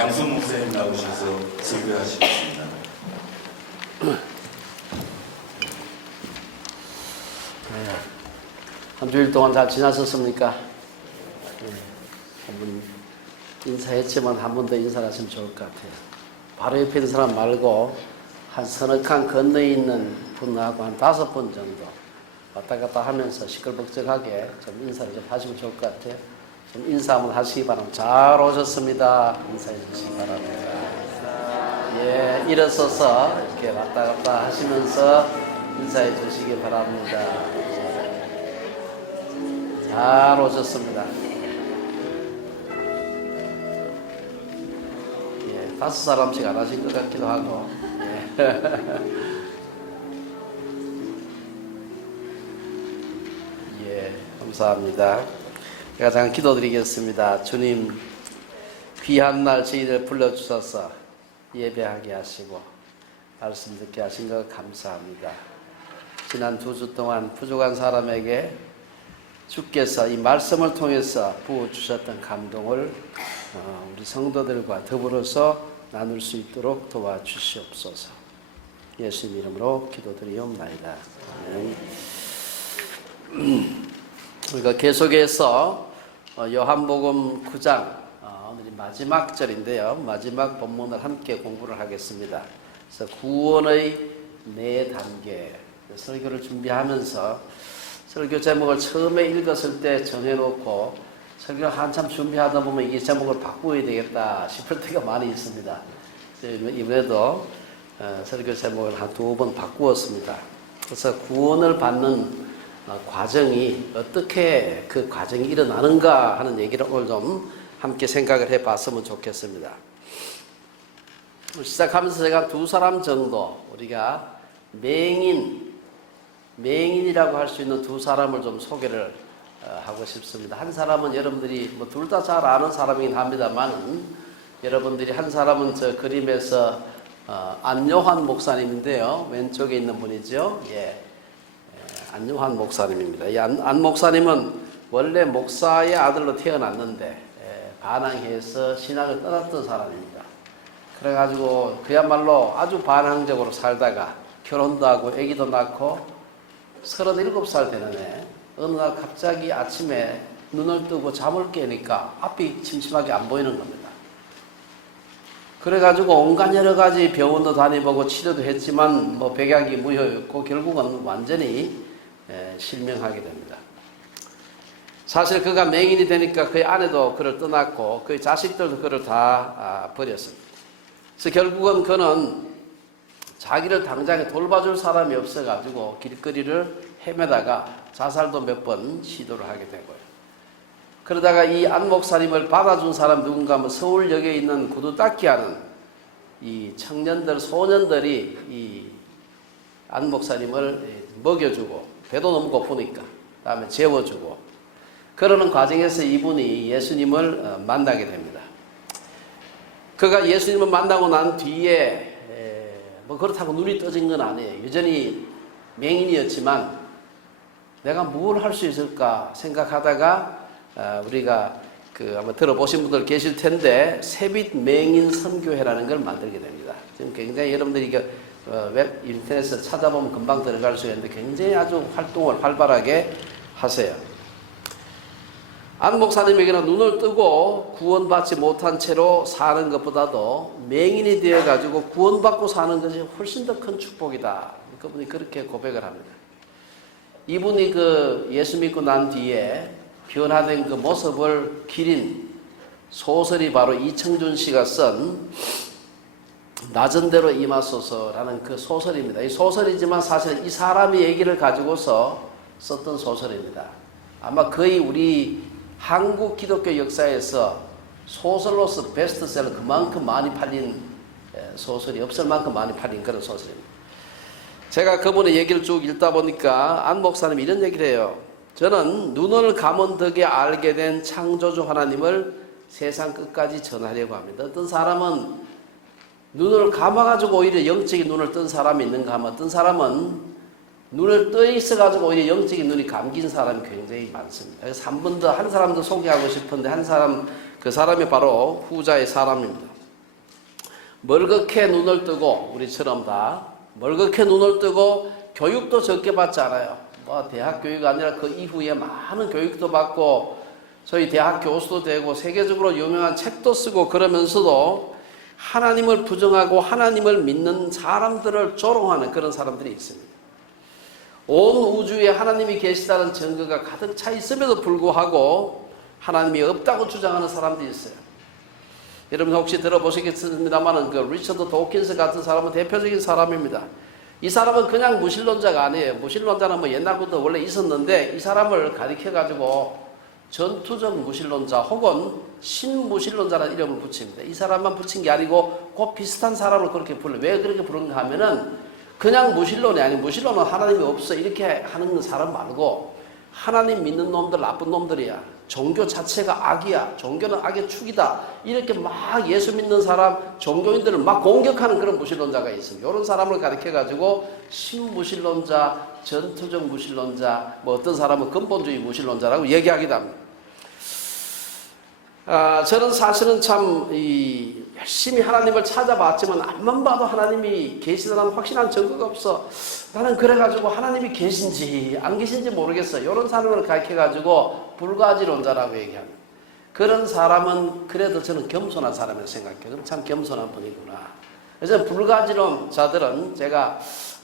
양순 목사님 나오셔서 설교하시겠습니다. 한 주일 동안 잘 지나셨습니까? 한번 인사했지만 한 번 더 인사를 하시면 좋을 것 같아요. 바로 옆에 있는 사람 말고 한 서너 칸 건너에 있는 분하고 한 5번 정도 왔다 갔다 하면서 시끌벅적하게 좀 인사를 좀 하시면 좋을 것 같아요. 좀 인사 한번 하시기 바랍니다. 잘 오셨습니다. 인사해 주시기 바랍니다. 예, 일어서서 이렇게 왔다 갔다 하시면서 인사해 주시기 바랍니다. 잘 오셨습니다. 예, 5사람씩 안 하신 것 같기도 하고. 예, 감사합니다. 제가 잠깐 기도드리겠습니다. 주님, 귀한 날 저희를 불러주셔서 예배하게 하시고 말씀 듣게 하신 것 감사합니다. 지난 2주 동안 부족한 사람에게 주께서 이 말씀을 통해서 부어주셨던 감동을 우리 성도들과 더불어서 나눌 수 있도록 도와주시옵소서. 예수님 이름으로 기도드리옵나이다. 아멘. 우리가 계속해서 요한복음 9장 오늘이 마지막 절인데요. 마지막 본문을 함께 공부를 하겠습니다. 그래서 구원의 4단계 설교를 준비하면서 설교 제목을 처음에 읽었을 때 정해놓고 설교를 한참 준비하다 보면 이 제목을 바꾸어야 되겠다 싶을 때가 많이 있습니다. 이번에도 설교 제목을 한 2번 바꾸었습니다. 그래서 구원을 받는 과정이 어떻게 그 과정이 일어나는가 하는 얘기를 오늘 좀 함께 생각을 해봤으면 좋겠습니다. 시작하면서 제가 2사람 정도 우리가 맹인이라고 할 수 있는 2사람을 좀 소개를 하고 싶습니다. 한 사람은 여러분들이 둘 다 잘 아는 사람이긴 합니다만 여러분들이 한 사람은 저 그림에서 안요한 목사님인데요. 왼쪽에 있는 분이죠. 예. 안요한 목사님입니다. 이 안 목사님은 원래 목사의 아들로 태어났는데 반항해서 신학을 떠났던 사람입니다. 그래가지고 그야말로 아주 반항적으로 살다가 결혼도 하고 아기도 낳고 37살 되는 해 어느 날 갑자기 아침에 눈을 뜨고 잠을 깨니까 앞이 침침하게 안 보이는 겁니다. 그래가지고 온갖 여러 가지 병원도 다니보고 치료도 했지만 백약이 무효였고 결국은 완전히 실명하게 됩니다. 사실 그가 맹인이 되니까 그의 아내도 그를 떠났고 그의 자식들도 그를 다 버렸습니다. 그래서 결국은 그는 자기를 당장에 돌봐줄 사람이 없어가지고 길거리를 헤매다가 자살도 몇 번 시도를 하게 되고요. 그러다가 이 안 목사님을 받아준 사람 누군가 하면 서울역에 있는 구두닦이 하는 이 청년들, 소년들이 이 안 목사님을 먹여주고 배도 너무 고프니까 다음에 재워주고 그러는 과정에서 이분이 예수님을 만나게 됩니다. 그가 예수님을 만나고 난 뒤에 그렇다고 눈이 떠진 건 아니에요. 여전히 맹인이었지만 내가 뭘 할 수 있을까 생각하다가 우리가 아마 들어보신 분들 계실 텐데 새빛 맹인 선교회라는 걸 만들게 됩니다. 지금 굉장히 여러분들이 웹 인터넷에서 찾아보면 금방 들어갈 수 있는데 굉장히 아주 활동을 활발하게 하세요. 안 목사님에게는 눈을 뜨고 구원받지 못한 채로 사는 것보다도 맹인이 되어가지고 구원받고 사는 것이 훨씬 더 큰 축복이다. 그분이 그렇게 고백을 합니다. 이분이 예수 믿고 난 뒤에 변화된 그 모습을 기린 소설이 바로 이청준 씨가 쓴 낮은 대로 임하소서라는 그 소설입니다. 이 소설이지만 사실 이 사람의 얘기를 가지고서 썼던 소설입니다. 아마 거의 우리 한국 기독교 역사에서 소설로서 베스트셀러 그만큼 많이 팔린 소설이 없을 만큼 많이 팔린 그런 소설입니다. 제가 그분의 얘기를 쭉 읽다 보니까 안 목사님이 이런 얘기를 해요. 저는 눈을 감은 덕에 알게 된 창조주 하나님을 세상 끝까지 전하려고 합니다. 어떤 사람은 눈을 감아가지고 오히려 영적인 눈을 뜬 사람이 있는가 하면 어떤 사람은 눈을 떠 있어가지고 오히려 영적인 눈이 감긴 사람이 굉장히 많습니다. 그래서 한 사람 더 소개하고 싶은데 그 사람이 바로 후자의 사람입니다. 멀겋게 눈을 뜨고 우리처럼 다 멀겋게 눈을 뜨고 교육도 적게 받지 않아요. 뭐 대학 교육이 아니라 그 이후에 많은 교육도 받고 소위 대학 교수도 되고 세계적으로 유명한 책도 쓰고 그러면서도 하나님을 부정하고 하나님을 믿는 사람들을 조롱하는 그런 사람들이 있습니다. 온 우주에 하나님이 계시다는 증거가 가득 차 있음에도 불구하고 하나님이 없다고 주장하는 사람들이 있어요. 여러분 혹시 들어보시겠습니다만 그 리처드 도킨스 같은 사람은 대표적인 사람입니다. 이 사람은 그냥 무신론자가 아니에요. 무신론자는 뭐 옛날부터 원래 있었는데 이 사람을 가리켜가지고 전투적 무신론자 혹은 신무신론자라는 이름을 붙입니다. 이 사람만 붙인 게 아니고 그 비슷한 사람을 그렇게 불러요. 왜 그렇게 부르는가 하면은 그냥 무신론이 아니고 무신론은 하나님이 없어 이렇게 하는 사람 말고 하나님 믿는 놈들 나쁜 놈들이야. 종교 자체가 악이야. 종교는 악의 축이다. 이렇게 막 예수 믿는 사람, 종교인들을 막 공격하는 그런 무신론자가 있습니다. 이런 사람을 가리켜가지고 신무신론자, 전투적 무신론자, 뭐 어떤 사람은 근본주의 무신론자라고 얘기하기도 합니다. 저는 사실은 참 열심히 하나님을 찾아봤지만 앞만 봐도 하나님이 계시다는 확실한 증거가 없어. 나는 그래가지고 하나님이 계신지 안 계신지 모르겠어. 이런 사람을 가르쳐가지고 불가지론자라고 얘기합니다. 그런 사람은 그래도 저는 겸손한 사람이라고 생각해요. 그럼 참 겸손한 분이구나. 그래서 불가지론자들은 제가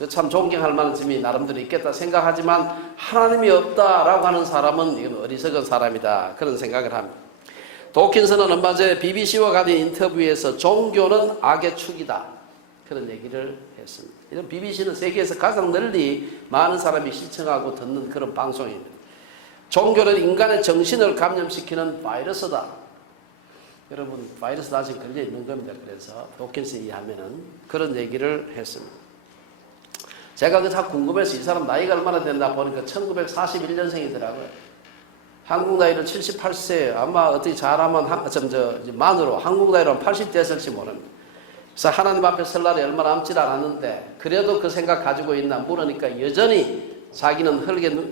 참 존경할 만한 점이 나름대로 있겠다 생각하지만 하나님이 없다라고 하는 사람은 이건 어리석은 사람이다. 그런 생각을 합니다. 도킨스는 얼마 전에 BBC와 가진 인터뷰에서 종교는 악의 축이다. 그런 얘기를 했습니다. 이런 BBC는 세계에서 가장 널리 많은 사람이 시청하고 듣는 그런 방송입니다. 종교는 인간의 정신을 감염시키는 바이러스다. 여러분 바이러스 아직 걸려 있는 겁니다. 그래서 도킨스 이해하면은 그런 얘기를 했습니다. 제가 그 참 궁금해서 이 사람 나이가 얼마나 됐나 보니까 1941년생이더라고요. 한국 나이로 78세, 아마 어떻게 잘하면 만으로 한국 나이로 80 됐을지 모릅니다. 그래서 하나님 앞에 설 날이 얼마 남지 않았는데 그래도 그 생각 가지고 있나 물으니까 여전히 자기는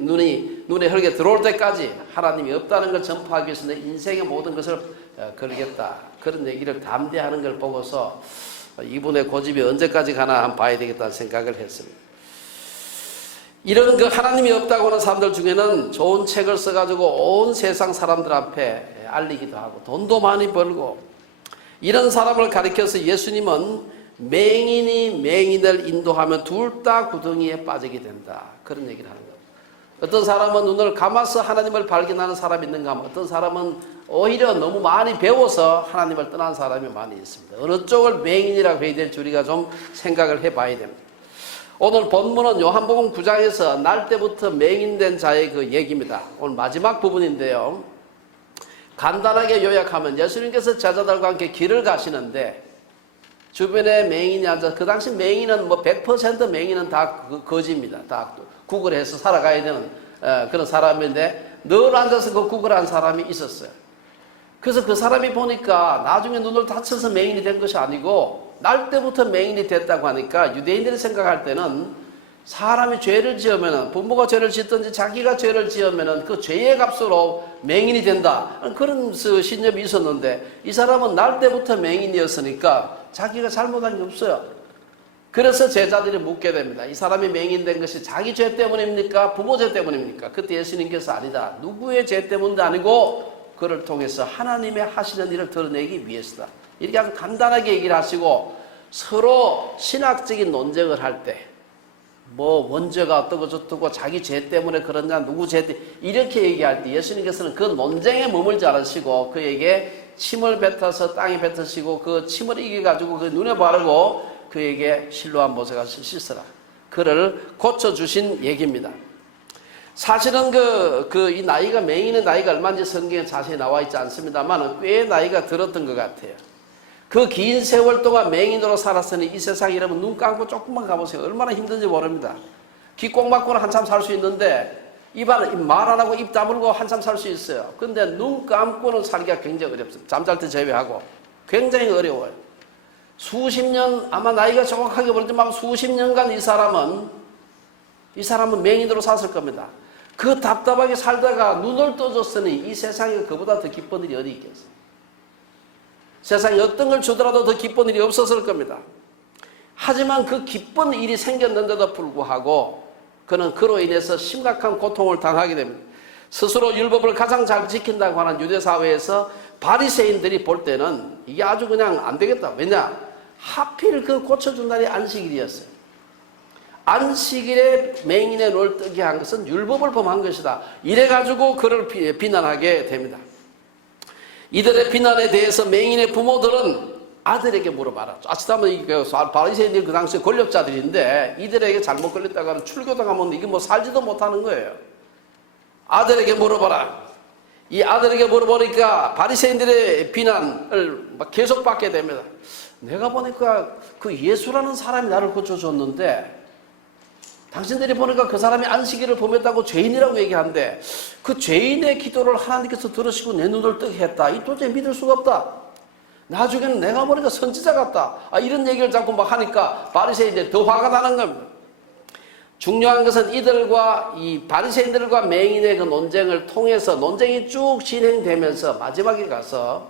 눈에 흙에 들어올 때까지 하나님이 없다는 걸 전파하기 위해서 내 인생의 모든 것을 걸겠다. 그런 얘기를 담대하는 걸 보고서 이분의 고집이 언제까지 가나 한번 봐야 되겠다는 생각을 했습니다. 이런 그 하나님이 없다고 하는 사람들 중에는 좋은 책을 써가지고 온 세상 사람들 앞에 알리기도 하고 돈도 많이 벌고 이런 사람을 가리켜서 예수님은 맹인이 맹인을 인도하면 둘 다 구덩이에 빠지게 된다. 그런 얘기를 하는 거예요. 어떤 사람은 눈을 감아서 하나님을 발견하는 사람이 있는가 하면 어떤 사람은 오히려 너무 많이 배워서 하나님을 떠난 사람이 많이 있습니다. 어느 쪽을 맹인이라고 해야 될지 우리가 좀 생각을 해봐야 됩니다. 오늘 본문은 요한복음 9장에서 날 때부터 맹인된 자의 그 얘기입니다. 오늘 마지막 부분인데요. 간단하게 요약하면 예수님께서 제자들과 함께 길을 가시는데 주변에 맹인이 앉아서 그 당시 맹인은 뭐 100% 맹인은 다 거지입니다. 다 구걸해서 살아가야 되는 그런 사람인데 늘 앉아서 그 구걸한 사람이 있었어요. 그래서 그 사람이 보니까 나중에 눈을 다쳐서 맹인이 된 것이 아니고 날 때부터 맹인이 됐다고 하니까 유대인들이 생각할 때는 사람이 죄를 지으면 부모가 죄를 짓든지 자기가 죄를 지으면 그 죄의 값으로 맹인이 된다. 그런 신념이 있었는데 이 사람은 날 때부터 맹인이었으니까 자기가 잘못한 게 없어요. 그래서 제자들이 묻게 됩니다. 이 사람이 맹인된 것이 자기 죄 때문입니까? 부모 죄 때문입니까? 그때 예수님께서 아니다. 누구의 죄 때문도 아니고 그를 통해서 하나님의 하시는 일을 드러내기 위해서다. 이렇게 아주 간단하게 얘기를 하시고 서로 신학적인 논쟁을 할 때 뭐 원죄가 어떻고 저떻고 자기 죄 때문에 그러냐 누구 죄 때문에 이렇게 얘기할 때 예수님께서는 그 논쟁에 머물지 않으시고 그에게 침을 뱉어서 땅에 뱉으시고 그 침을 이겨가지고 그 눈에 바르고 그에게 실로암 못에 가서 씻으라. 그를 고쳐주신 얘기입니다. 사실은 이 나이가 맹인의 나이가 얼마인지 성경에 자세히 나와 있지 않습니다만 꽤 나이가 들었던 것 같아요. 그 긴 세월 동안 맹인으로 살았으니 이 세상에 여러분 눈 감고 조금만 가보세요. 얼마나 힘든지 모릅니다. 귀 꼭 막고는 한참 살 수 있는데 말 안 하고 입 다물고 한참 살 수 있어요. 근데 눈 감고는 살기가 굉장히 어렵습니다. 잠잘 때 제외하고 굉장히 어려워요. 수십 년 아마 나이가 정확하게 모르지만 수십 년간 이 사람은 맹인으로 샀을 겁니다. 그 답답하게 살다가 눈을 떠줬으니 이 세상에 그보다 더 기쁜 일이 어디 있겠어요. 세상에 어떤 걸 주더라도 더 기쁜 일이 없었을 겁니다. 하지만 그 기쁜 일이 생겼는데도 불구하고 그는 그로 인해서 심각한 고통을 당하게 됩니다. 스스로 율법을 가장 잘 지킨다고 하는 유대사회에서 바리새인들이 볼 때는 이게 아주 그냥 안 되겠다. 왜냐? 하필 그 고쳐준 날이 안식일이었어요. 안식일에 맹인의 눈을 뜨게 한 것은 율법을 범한 것이다. 이래가지고 그를 비난하게 됩니다. 이들의 비난에 대해서 맹인의 부모들은 아들에게 물어봐라. 아시다시피 바리새인들이 그 당시에 권력자들인데 이들에게 잘못 걸렸다고 하면 출교당하면 이게 뭐 살지도 못하는 거예요. 아들에게 물어봐라. 이 아들에게 물어보니까 바리새인들의 비난을 막 계속 받게 됩니다. 내가 보니까 그 예수라는 사람이 나를 고쳐줬는데 당신들이 보니까 그 사람이 안식일을 범했다고 죄인이라고 얘기하는데 그 죄인의 기도를 하나님께서 들으시고 내 눈을 뜨게 했다. 이 도저히 믿을 수가 없다. 나중에는 내가 보니까 선지자 같다. 이런 얘기를 자꾸 막 하니까 바리새인들이 더 화가 나는 겁니다. 중요한 것은 이들과 이 바리새인들과 맹인의 그 논쟁을 통해서 논쟁이 쭉 진행되면서 마지막에 가서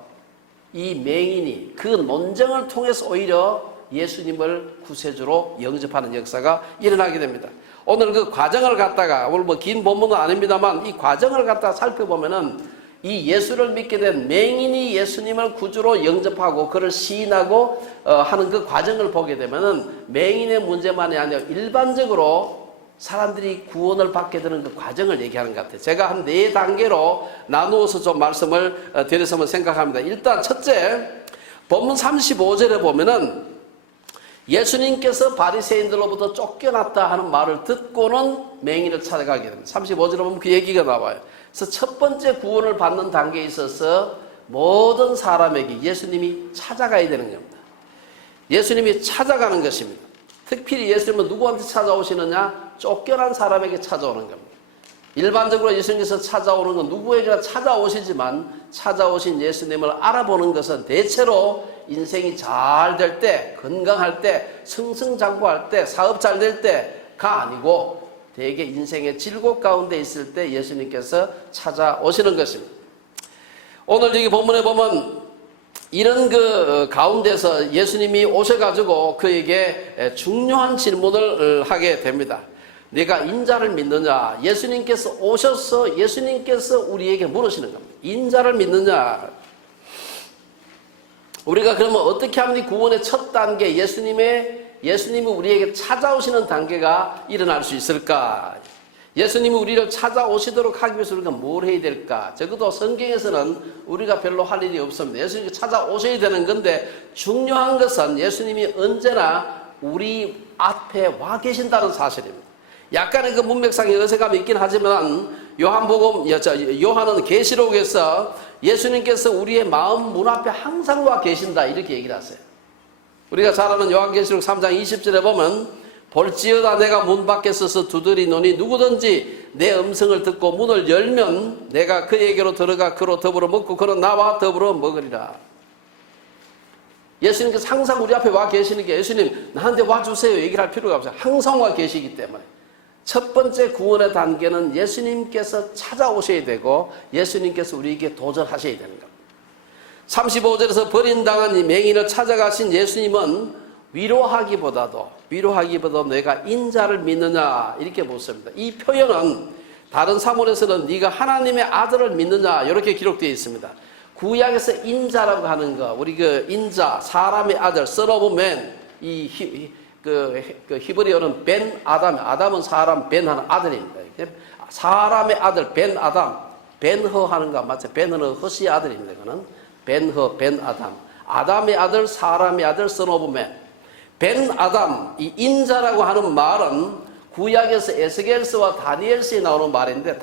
이 맹인이 그 논쟁을 통해서 오히려 예수님을 구세주로 영접하는 역사가 일어나게 됩니다. 오늘 그 과정을 갖다가 오늘 뭐 긴 본문은 아닙니다만 이 과정을 갖다가 살펴보면은 이 예수를 믿게 된 맹인이 예수님을 구주로 영접하고 그를 시인하고 하는 그 과정을 보게 되면은 맹인의 문제만이 아니라 일반적으로 사람들이 구원을 받게 되는 그 과정을 얘기하는 것 같아요. 제가 한 4단계로 나누어서 좀 말씀을 드렸으면 생각합니다. 일단 첫째, 본문 35절에 보면은 예수님께서 바리새인들로부터 쫓겨났다 하는 말을 듣고는 맹인을 찾아가게 됩니다. 35절에 보면 그 얘기가 나와요. 그래서 첫 번째 구원을 받는 단계에 있어서 모든 사람에게 예수님이 찾아가야 되는 겁니다. 예수님이 찾아가는 것입니다. 특별히 예수님은 누구한테 찾아오시느냐? 쫓겨난 사람에게 찾아오는 겁니다. 일반적으로 예수님께서 찾아오는 건 누구에게나 찾아오시지만 찾아오신 예수님을 알아보는 것은 대체로 인생이 잘 될 때, 건강할 때, 승승장구할 때, 사업 잘 될 때가 아니고 대개 인생의 질곡 가운데 있을 때 예수님께서 찾아오시는 것입니다. 오늘 여기 본문에 보면 이런 그 가운데서 예수님이 오셔가지고 그에게 중요한 질문을 하게 됩니다. 네가 인자를 믿느냐? 예수님께서 오셔서 예수님께서 우리에게 물으시는 겁니다. 인자를 믿느냐? 우리가 그러면 어떻게 하면 이 구원의 첫 단계 예수님이 우리에게 찾아오시는 단계가 일어날 수 있을까? 예수님이 우리를 찾아오시도록 하기 위해서 우리가 뭘 해야 될까? 적어도 성경에서는 우리가 별로 할 일이 없습니다. 예수님이 찾아오셔야 되는 건데 중요한 것은 예수님이 언제나 우리 앞에 와 계신다는 사실입니다. 약간의 그 문맥상의 어색함이 있긴 하지만 요한은 계시록에서 예수님께서 우리의 마음 문 앞에 항상 와 계신다 이렇게 얘기를 하세요. 우리가 잘 아는 요한계시록 3장 20절에 보면 볼지어다 내가 문 밖에 서서 두드리노니 누구든지 내 음성을 듣고 문을 열면 내가 그에게로 들어가 그로 더불어 먹고 그는 나와 더불어 먹으리라. 예수님께서 항상 우리 앞에 와 계시는 게 예수님 나한테 와주세요 얘기를 할 필요가 없어요. 항상 와 계시기 때문에 첫 번째 구원의 단계는 예수님께서 찾아오셔야 되고 예수님께서 우리에게 도전하셔야 되는 겁니다. 35절에서 버림당한 이 맹인을 찾아가신 예수님은 위로하기보다도 내가 인자를 믿느냐 이렇게 묻습니다. 이 표현은 다른 사본에서는 네가 하나님의 아들을 믿느냐 이렇게 기록되어 있습니다. 구약에서 인자라고 하는 거 우리 그 인자 사람의 아들 son of man 그 히브리어는 벤 아담은 사람 벤 하는 아들입니다. 사람의 아들 벤 아담 벤허 하는 거 맞죠? 벤허는 허시의 아들입니다. 그는 벤허 벤 아담의 아들 사람의 아들 son of man 벤 아담 이 인자라고 하는 말은 구약에서 에스겔서와 다니엘서에 나오는 말인데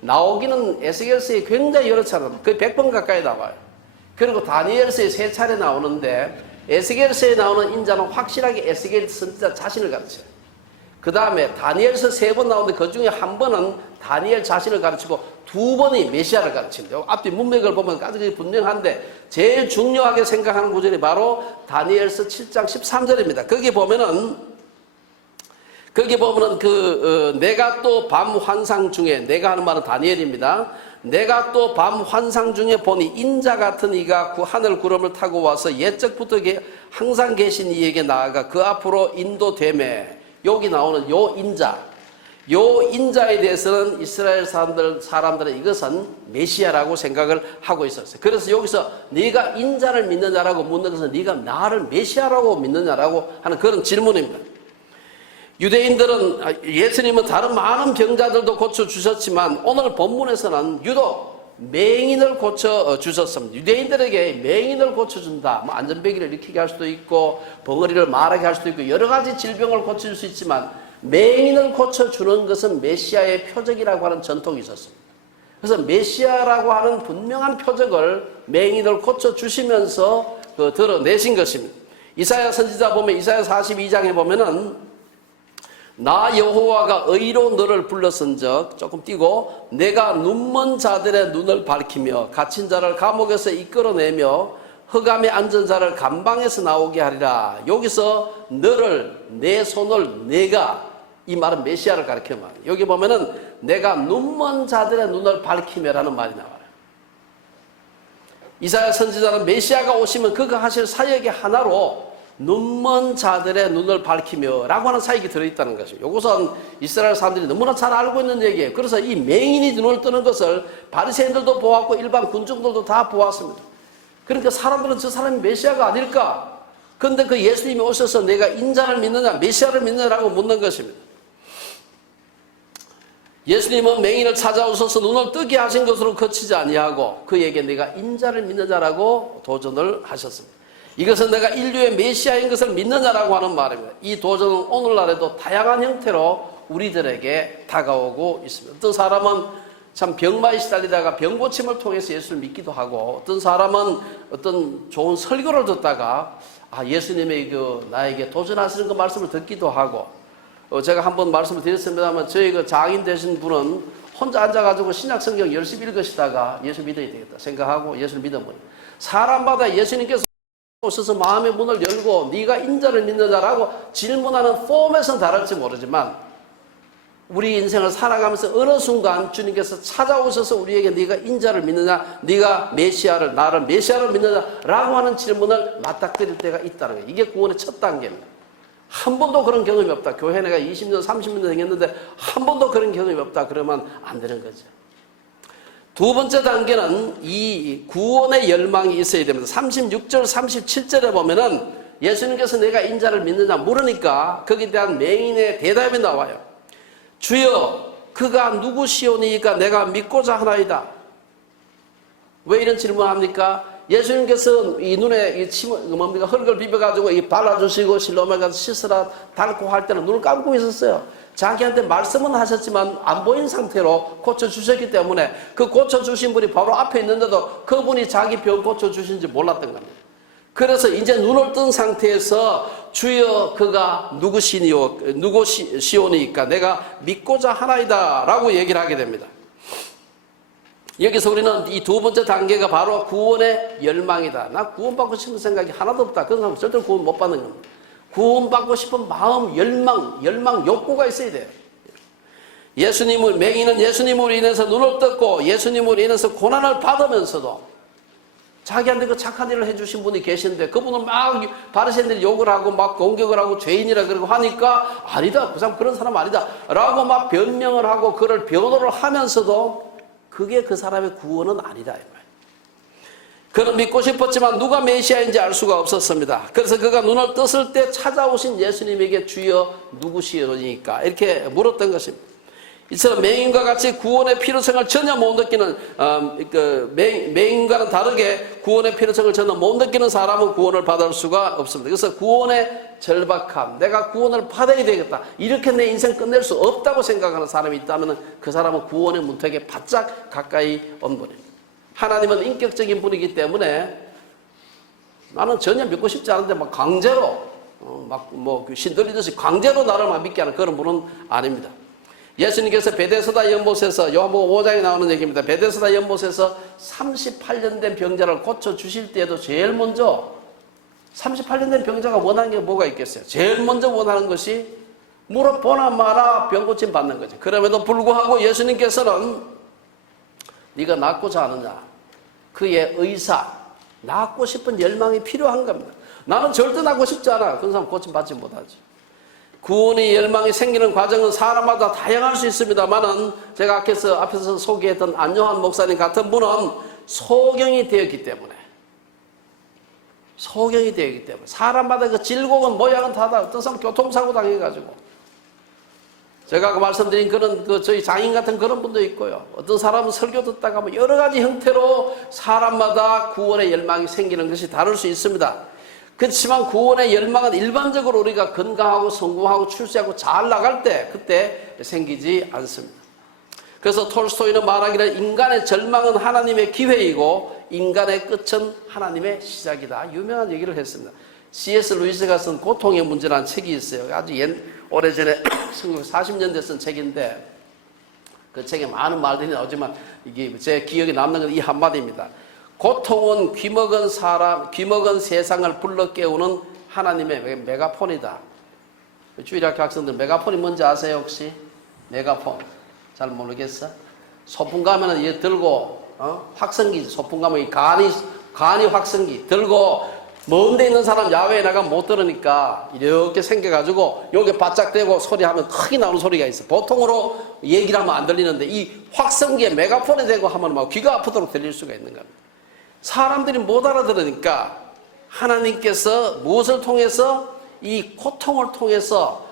나오기는 에스겔서에 굉장히 여러 차례 거의 100번 가까이 나와요. 그리고 다니엘서에 3차례 나오는데 에스겔서에 나오는 인자는 확실하게 에스겔 선지자 자신을 가르쳐요. 그 다음에 다니엘서 3번 나오는데 그 중에 한 번은 다니엘 자신을 가르치고 2번이 메시아를 가르칩니다. 앞뒤 문맥을 보면 아주 분명한데 제일 중요하게 생각하는 구절이 바로 다니엘서 7장 13절입니다. 거기 보면은 내가 또 밤 환상 중에 내가 하는 말은 다니엘입니다. 내가 또 밤 환상 중에 보니 인자 같은 이가 하늘 구름을 타고 와서 옛적부터 항상 계신 이에게 나아가 그 앞으로 인도되매. 여기 나오는 요 인자에 대해서는 이스라엘 사람들은 이것은 메시아라고 생각을 하고 있었어요. 그래서 여기서 네가 인자를 믿느냐라고 묻는 것은 네가 나를 메시아라고 믿느냐라고 하는 그런 질문입니다. 유대인들은 예수님은 다른 많은 병자들도 고쳐주셨지만 오늘 본문에서는 유독 맹인을 고쳐주셨습니다. 유대인들에게 맹인을 고쳐준다. 뭐 안전배기를 일으키게 할 수도 있고 벙어리를 말하게 할 수도 있고 여러 가지 질병을 고쳐줄 수 있지만 맹인을 고쳐주는 것은 메시아의 표적이라고 하는 전통이 있었습니다. 그래서 메시아라고 하는 분명한 표적을 맹인을 고쳐주시면서 드러내신 것입니다. 이사야 선지자 보면 이사야 42장에 보면은 나 여호와가 의로 너를 불렀은즉 조금 띄고 내가 눈먼 자들의 눈을 밝히며 갇힌 자를 감옥에서 이끌어내며 흑암에 앉은 자를 감방에서 나오게 하리라. 여기서 너를 내 손을 내가 이 말은 메시아를 가리켜 말이에요. 여기 보면은 내가 눈먼 자들의 눈을 밝히며라는 말이 나와요. 이사야 선지자는 메시아가 오시면 그가 하실 사역의 하나로 눈먼 자들의 눈을 밝히며 라고 하는 사역이 들어있다는 것이죠. 이것은 이스라엘 사람들이 너무나 잘 알고 있는 얘기예요. 그래서 이 맹인이 눈을 뜨는 것을 바리새인들도 보았고 일반 군중들도 다 보았습니다. 그러니까 사람들은 저 사람이 메시아가 아닐까? 그런데 그 예수님이 오셔서 내가 인자를 믿느냐 메시아를 믿느냐라고 묻는 것입니다. 예수님은 맹인을 찾아오셔서 눈을 뜨게 하신 것으로 그치지 아니하고 그에게 내가 인자를 믿느냐라고 도전을 하셨습니다. 이것은 내가 인류의 메시아인 것을 믿느냐라고 하는 말입니다. 이 도전은 오늘날에도 다양한 형태로 우리들에게 다가오고 있습니다. 어떤 사람은 참 병마에 시달리다가 병고침을 통해서 예수를 믿기도 하고 어떤 사람은 어떤 좋은 설교를 듣다가 예수님의 나에게 도전하시는 그 말씀을 듣기도 하고 제가 한번 말씀을 드렸습니다만 저희 그 장인 되신 분은 혼자 앉아가지고 신약성경 열심히 읽으시다가 예수 믿어야 되겠다 생각하고 예수를 믿어버려요. 사람마다 예수님께서 오셔서 마음의 문을 열고 네가 인자를 믿느냐라고 질문하는 폼에서는 다를지 모르지만 우리 인생을 살아가면서 어느 순간 주님께서 찾아오셔서 우리에게 네가 인자를 믿느냐 네가 나를 메시아를 믿느냐라고 하는 질문을 맞닥뜨릴 때가 있다는 거예요. 이게 구원의 첫 단계입니다. 한 번도 그런 경험이 없다. 교회 내가 20년 30년 다녔는데 한 번도 그런 경험이 없다 그러면 안 되는 거죠. 두 번째 단계는 이 구원의 열망이 있어야 됩니다. 36절 37절에 보면은 예수님께서 내가 인자를 믿느냐 물으니까 거기에 대한 맹인의 대답이 나와요. 주여 그가 누구시오니까 내가 믿고자 하나이다. 왜 이런 질문합니까? 예수님께서 이 눈에 흙을 비벼가지고 발라주시고 실로에 가서 씻으라 닳고 할 때는 눈을 감고 있었어요. 자기한테 말씀은 하셨지만 안 보인 상태로 고쳐주셨기 때문에 그 고쳐주신 분이 바로 앞에 있는데도 그분이 자기 병 고쳐주신지 몰랐던 겁니다. 그래서 이제 눈을 뜬 상태에서 주여 그가 누구시오니까 내가 믿고자 하나이다 라고 얘기를 하게 됩니다. 여기서 우리는 이 두 번째 단계가 바로 구원의 열망이다. 나 구원받고 싶은 생각이 하나도 없다. 그런 사람은 절대로 구원 못 받는 겁니다. 구원받고 싶은 마음, 열망, 욕구가 있어야 돼요. 맹인은 예수님으로 인해서 눈을 떴고 예수님으로 인해서 고난을 받으면서도 자기한테 그 착한 일을 해주신 분이 계시는데 그분은 막 바리새인들이 욕을 하고 막 공격을 하고 죄인이라 그러고 하니까 아니다. 그 사람 그런 사람 아니다. 라고 막 변명을 하고 그를 변호를 하면서도 그게 그 사람의 구원은 아니다. 그는 믿고 싶었지만 누가 메시아인지 알 수가 없었습니다. 그래서 그가 눈을 떴을 때 찾아오신 예수님에게 주여 누구시오니까 이렇게 물었던 것입니다. 이처럼 맹인과 같이 구원의 필요성을 전혀 못 느끼는 맹인과는 다르게 구원의 필요성을 전혀 못 느끼는 사람은 구원을 받을 수가 없습니다. 그래서 구원의 절박함, 내가 구원을 받아야 되겠다, 이렇게 내 인생 끝낼 수 없다고 생각하는 사람이 있다면 그 사람은 구원의 문턱에 바짝 가까이 온 분입니다. 하나님은 인격적인 분이기 때문에 나는 전혀 믿고 싶지 않은데 막 강제로 신들리듯이 강제로 나를 믿게 하는 그런 분은 아닙니다. 예수님께서 베데스다 연못에서 요한복음 5장에 나오는 얘기입니다. 베데스다 연못에서 38년 된 병자를 고쳐주실 때에도 제일 먼저 38년 된 병자가 원하는 게 뭐가 있겠어요? 제일 먼저 원하는 것이 무릎 보나 마나 병 고침 받는 거죠. 그럼에도 불구하고 예수님께서는 네가 낳고자 하느냐? 그의 의사, 낳고 싶은 열망이 필요한 겁니다. 나는 절대 낳고 싶지 않아. 그런 사람 고침받지 못하지. 구원의 열망이 생기는 과정은 사람마다 다양할 수 있습니다만은 제가 앞에서 소개했던 안요한 목사님 같은 분은 소경이 되었기 때문에 사람마다 그 질곡은 모양은 다 어떤 사람 교통사고 당해가지고 제가 아까 말씀드린 그런 저희 장인 같은 그런 분도 있고요. 어떤 사람은 설교 듣다가 뭐 여러 가지 형태로 사람마다 구원의 열망이 생기는 것이 다를 수 있습니다. 그렇지만 구원의 열망은 일반적으로 우리가 건강하고 성공하고 출세하고 잘 나갈 때 그때 생기지 않습니다. 그래서 톨스토이는 말하기를 인간의 절망은 하나님의 기회이고 인간의 끝은 하나님의 시작이다. 유명한 얘기를 했습니다. C.S. 루이스가 쓴 고통의 문제라는 책이 있어요. 아주 오래전에 40년대 쓴 책인데 그 책에 많은 말들이 나오지만 이게 제 기억에 남는 건 이 한마디입니다. 고통은 귀먹은 세상을 불러 깨우는 하나님의 메가폰이다. 주일학교 학생들 메가폰이 뭔지 아세요 혹시? 메가폰 잘 모르겠어? 소풍 가면은 얘 들고 확성기 소풍 가면 간이 확성기 들고 먼데 있는 사람 야외에 나가면 못 들으니까 이렇게 생겨가지고 여기 바짝 대고 소리하면 크게 나오는 소리가 있어. 보통으로 얘기를 하면 안 들리는데 이 확성기에 메가폰에 대고 하면 막 귀가 아프도록 들릴 수가 있는 겁니다. 사람들이 못 알아들으니까 하나님께서 무엇을 통해서 이 고통을 통해서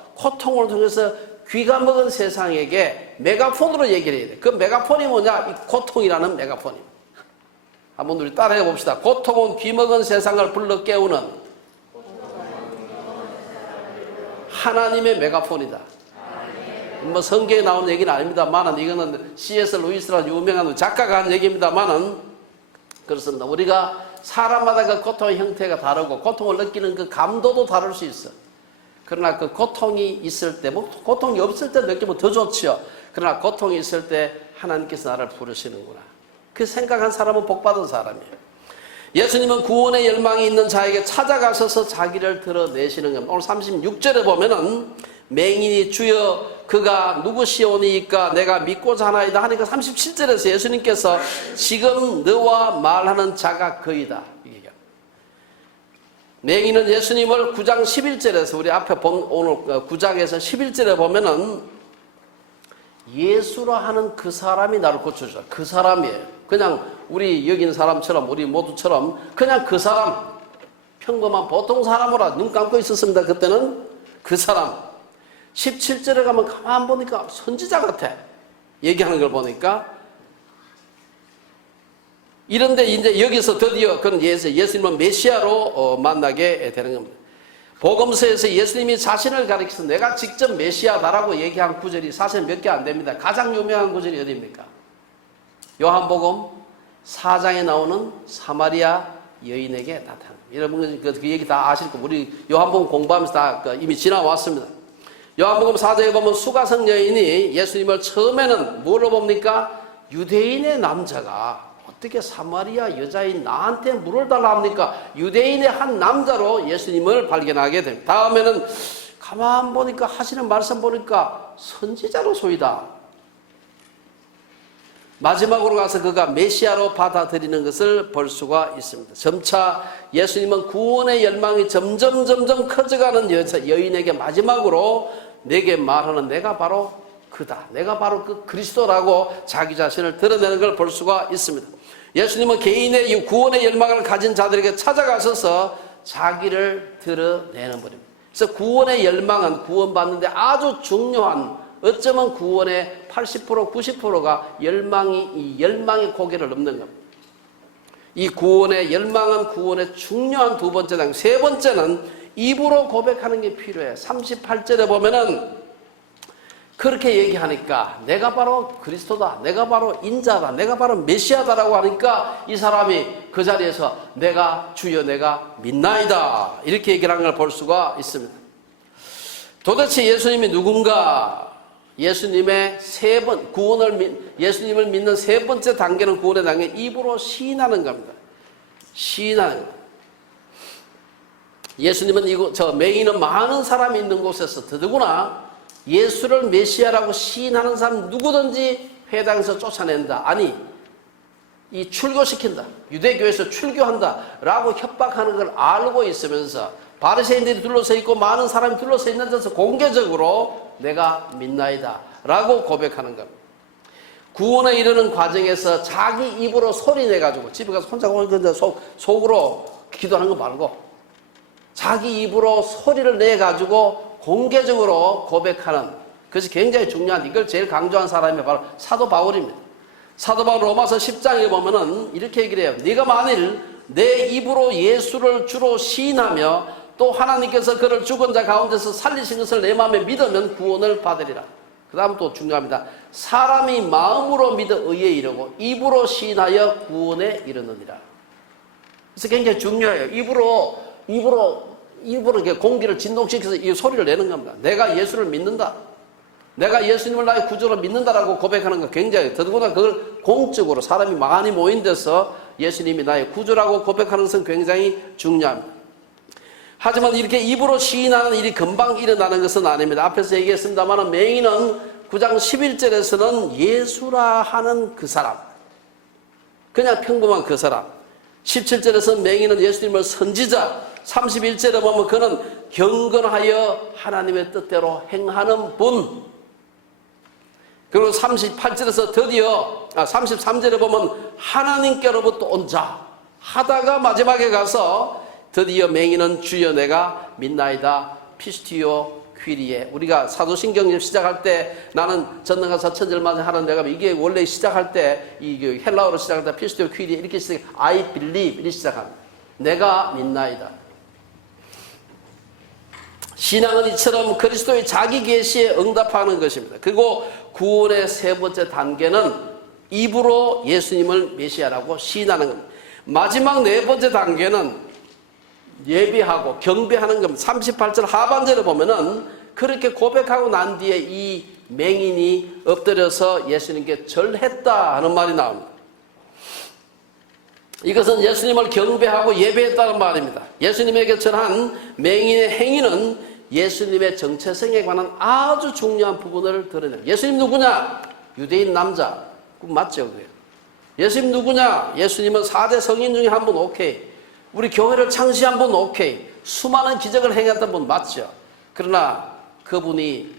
귀가 먹은 세상에게 메가폰으로 얘기를 해야 돼. 그 메가폰이 뭐냐? 이 고통이라는 메가폰입니다. 한번 우리 따라해 봅시다. 고통은 귀먹은 세상을 불러 깨우는 하나님의 메가폰이다. 뭐 성경에 나온 얘기는 아닙니다만은 이거는 C.S. 루이스라는 유명한 작가가 한 얘기입니다만은 그렇습니다. 우리가 사람마다 그 고통의 형태가 다르고 고통을 느끼는 그 감도도 다를 수 있어. 그러나 그 고통이 있을 때, 뭐 고통이 없을 때 느끼면 더 좋지요. 그러나 고통이 있을 때 하나님께서 나를 부르시는구나. 그 생각한 사람은 복받은 사람이에요. 예수님은 구원의 열망이 있는 자에게 찾아가셔서 자기를 드러내시는 겁니다. 오늘 36절에 보면은 맹인이 주여 그가 누구시오니까 내가 믿고자 하나이다 하니까 37절에서 예수님께서 지금 너와 말하는 자가 그이다. 맹인은 예수님을 9장 11절에서 우리 앞에 본 오늘 9장에서 11절에 보면은 예수라 하는 그 사람이 나를 고쳐주자. 그 사람이에요. 그냥 우리 여기 있는 사람처럼 우리 모두처럼 그냥 그 사람 평범한 보통 사람으로 눈 감고 있었습니다. 그때는 그 사람 17절에 가면 가만 보니까 선지자 같아. 얘기하는 걸 보니까 이런데 이제 여기서 드디어 그런 예수님은 메시아로 만나게 되는 겁니다. 복음서에서 예수님이 자신을 가리켜서 내가 직접 메시아다라고 얘기한 구절이 사실 몇 개 안 됩니다. 가장 유명한 구절이 어디입니까? 요한복음 4장에 나오는 사마리아 여인에게 나타납니다. 여러분 그 얘기 다 아실 거고 우리 요한복음 공부하면서 다 이미 지나왔습니다. 요한복음 4장에 보면 수가성 여인이 예수님을 처음에는 뭘로 봅니까? 유대인의 남자가 어떻게 사마리아 여자인 나한테 물을 달라 합니까? 유대인의 한 남자로 예수님을 발견하게 됩니다. 다음에는 가만 보니까 하시는 말씀 보니까 선지자로 소이다. 마지막으로 가서 그가 메시아로 받아들이는 것을 볼 수가 있습니다. 점차 예수님은 구원의 열망이 점점 커져가는 여인에게 마지막으로 내게 말하는 내가 바로 그다. 내가 바로 그 그리스도라고 자기 자신을 드러내는 걸 볼 수가 있습니다. 예수님은 개인의 이 구원의 열망을 가진 자들에게 찾아가셔서 자기를 드러내는 분입니다. 그래서 구원의 열망은 구원받는데 아주 중요한 어쩌면 구원의 80% 90%가 열망의 고개를 넘는 겁니다. 이 구원의 열망은 구원의 중요한 두 번째 단. 세 번째는 입으로 고백하는 게 필요해. 38절에 보면은 그렇게 얘기하니까 내가 바로 그리스도다, 내가 바로 인자다, 내가 바로 메시아다라고 하니까 이 사람이 그 자리에서 내가 주여 내가 믿나이다 이렇게 얘기를 하는 걸 볼 수가 있습니다. 도대체 예수님이 누군가? 예수님의 예수님을 믿는 세 번째 단계는 구원의 단계, 입으로 시인하는 겁니다. 시인하는 겁니다. 예수님은 맹인은 많은 사람이 있는 곳에서 더더구나 예수를 메시아라고 시인하는 사람 누구든지 회당에서 쫓아낸다. 아니 이 출교시킨다, 유대교에서 출교한다라고 협박하는 걸 알고 있으면서 바리새인들이 둘러서 있고 많은 사람이 둘러서 있는 데서 공개적으로 내가 믿나이다 라고 고백하는 겁니다. 구원에 이르는 과정에서 자기 입으로 소리 내가지고 집에 가서 혼자 속으로 기도하는 거 말고 자기 입으로 소리를 내가지고 공개적으로 고백하는 그것이 굉장히 중요한, 이걸 제일 강조한 사람이 바로 사도 바울입니다. 사도 바울 로마서 10장에 보면은 이렇게 얘기를 해요. 네가 만일 내 입으로 예수를 주로 시인하며 또 하나님께서 그를 죽은 자 가운데서 살리신 것을 내 마음에 믿으면 구원을 받으리라. 그 다음 또 중요합니다. 사람이 마음으로 믿어 의에 이르고 입으로 시인하여 구원에 이르느니라. 그래서 굉장히 중요해요. 입으로 이렇게 공기를 진동시켜서 이 소리를 내는 겁니다. 내가 예수를 믿는다. 내가 예수님을 나의 구주로 믿는다라고 고백하는 거 굉장히, 더더구나 그걸 공적으로 사람이 많이 모인 데서 예수님이 나의 구주라고 고백하는 것은 굉장히 중요합니다. 하지만 이렇게 입으로 시인하는 일이 금방 일어나는 것은 아닙니다. 앞에서 얘기했습니다만 맹인은 9장 11절에서는 예수라 하는 그 사람, 그냥 평범한 그 사람, 17절에서는 맹인은 예수님을 선지자, 31절에 보면 그는 경건하여 하나님의 뜻대로 행하는 분, 그리고 38절에서 드디어 33절에 보면 하나님께로부터 온 자 하다가 마지막에 가서 드디어 맹인은 주여 내가 믿나이다 피스티오 퀴리에. 우리가 사도신경 시작할 때 나는 전능하사 천절만세 하는 내가 이게 원래 시작할 때 이 헬라어로 시작할 때 피스티오 퀴리에 이렇게 시작, I believe 이렇게 시작합니다. 내가 믿나이다. 신앙은 이처럼 그리스도의 자기 계시에 응답하는 것입니다. 그리고 구원의 세 번째 단계는 입으로 예수님을 메시아라고 시인하는 겁니다. 마지막 네 번째 단계는 예배하고 경배하는 겁니다. 38절 하반절에 보면은 그렇게 고백하고 난 뒤에 이 맹인이 엎드려서 예수님께 절했다 하는 말이 나옵니다. 이것은 예수님을 경배하고 예배했다는 말입니다. 예수님에게 절한 맹인의 행위는 예수님의 정체성에 관한 아주 중요한 부분을 드러내요. 예수님 누구냐? 유대인 남자. 맞죠? 그래요. 예수님 누구냐? 예수님은 4대 성인 중에 한 분, 오케이. 우리 교회를 창시한 분, 오케이. 수많은 기적을 행했던 분, 맞죠? 그러나 그분이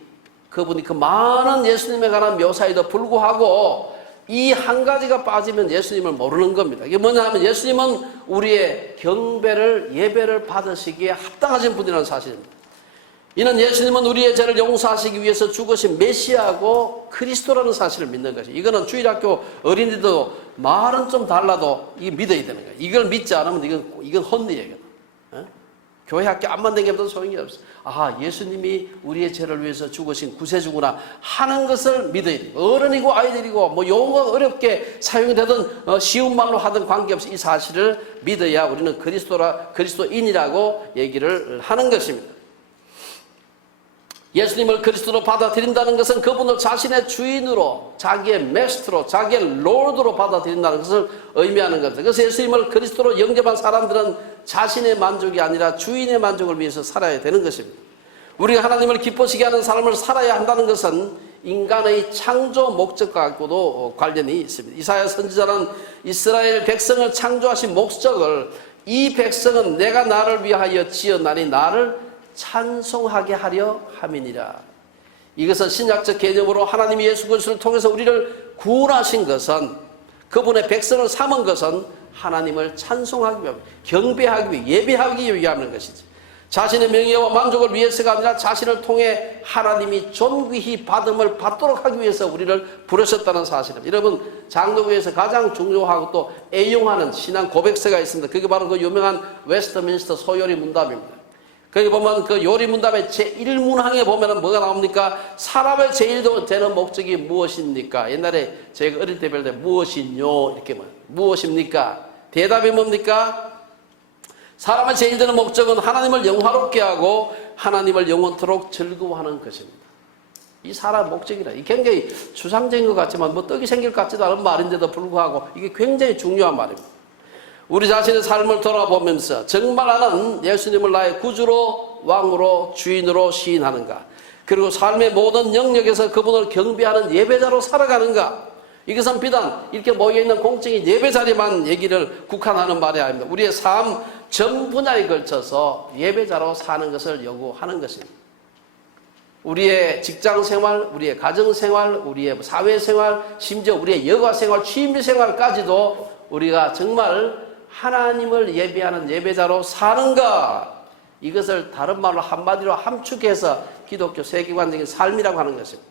그 많은 예수님에 관한 묘사에도 불구하고 이 한 가지가 빠지면 예수님을 모르는 겁니다. 이게 뭐냐 하면 예수님은 우리의 경배를, 예배를 받으시기에 합당하신 분이라는 사실입니다. 이는 예수님은 우리의 죄를 용서하시기 위해서 죽으신 메시아고 그리스도라는 사실을 믿는 것이. 이거는 주일학교 어린이도 말은 좀 달라도 이게 믿어야 되는 거예요. 이걸 믿지 않으면 이건 혼리예요. 교회 학교 안만 다녀도 소용이 없어. 아, 예수님이 우리의 죄를 위해서 죽으신 구세주구나 하는 것을 믿어야 돼요. 어른이고 아이들이고 뭐 용어가 어렵게 사용이 되든 쉬운 말로 하든 관계없이 이 사실을 믿어야 우리는 그리스도인이라고 얘기를 하는 것입니다. 예수님을 그리스도로 받아들인다는 것은 그분을 자신의 주인으로, 자기의 메스트로, 자기의 롤드로 받아들인다는 것을 의미하는 것입니다. 그래서 예수님을 그리스도로 영접한 사람들은 자신의 만족이 아니라 주인의 만족을 위해서 살아야 되는 것입니다. 우리가 하나님을 기쁘시게 하는 삶을 살아야 한다는 것은 인간의 창조 목적과도 관련이 있습니다. 이사야 선지자는 이스라엘 백성을 창조하신 목적을, 이 백성은 내가 나를 위하여 지었나니 나를 찬송하게 하려 함이니라. 이것은 신약적 개념으로 하나님이 예수 그리스도를 통해서 우리를 구원하신 것은, 그분의 백성을 삼은 것은 하나님을 찬송하기 위함, 경배하기 위해, 예배하기 위함인 것이지, 자신의 명예와 만족을 위해서가 아니라 자신을 통해 하나님이 존귀히 받음을 받도록 하기 위해서 우리를 부르셨다는 사실입니다. 여러분, 장로교에서 가장 중요하고 또 애용하는 신앙 고백서가 있습니다. 그게 바로 그 유명한 웨스트민스터 소요리 문답입니다. 거기 보면 그 요리 문답의 제1문항에 보면은 뭐가 나옵니까? 사람의 제일 되는 목적이 무엇입니까? 옛날에 제가 어릴 때 배울 때 무엇이뇨? 이렇게 무엇입니까? 대답이 뭡니까? 사람의 제일 되는 목적은 하나님을 영화롭게 하고 하나님을 영원토록 즐거워하는 것입니다. 이 사람 목적이라. 이 굉장히 추상적인 것 같지만 뭐 떡이 생길 것 같지도 않은 말인데도 불구하고 이게 굉장히 중요한 말입니다. 우리 자신의 삶을 돌아보면서 정말 나는 예수님을 나의 구주로, 왕으로, 주인으로 시인하는가? 그리고 삶의 모든 영역에서 그분을 경배하는 예배자로 살아가는가? 이것은 비단 이렇게 모여있는 공적인 예배 자리만 얘기를 국한하는 말이 아닙니다. 우리의 삶 전 분야에 걸쳐서 예배자로 사는 것을 요구하는 것입니다. 우리의 직장생활, 우리의 가정생활, 우리의 사회생활, 심지어 우리의 여가생활, 취미생활까지도 우리가 정말 하나님을 예배하는 예배자로 사는가, 이것을 다른 말로 한마디로 함축해서 기독교 세계관적인 삶이라고 하는 것입니다.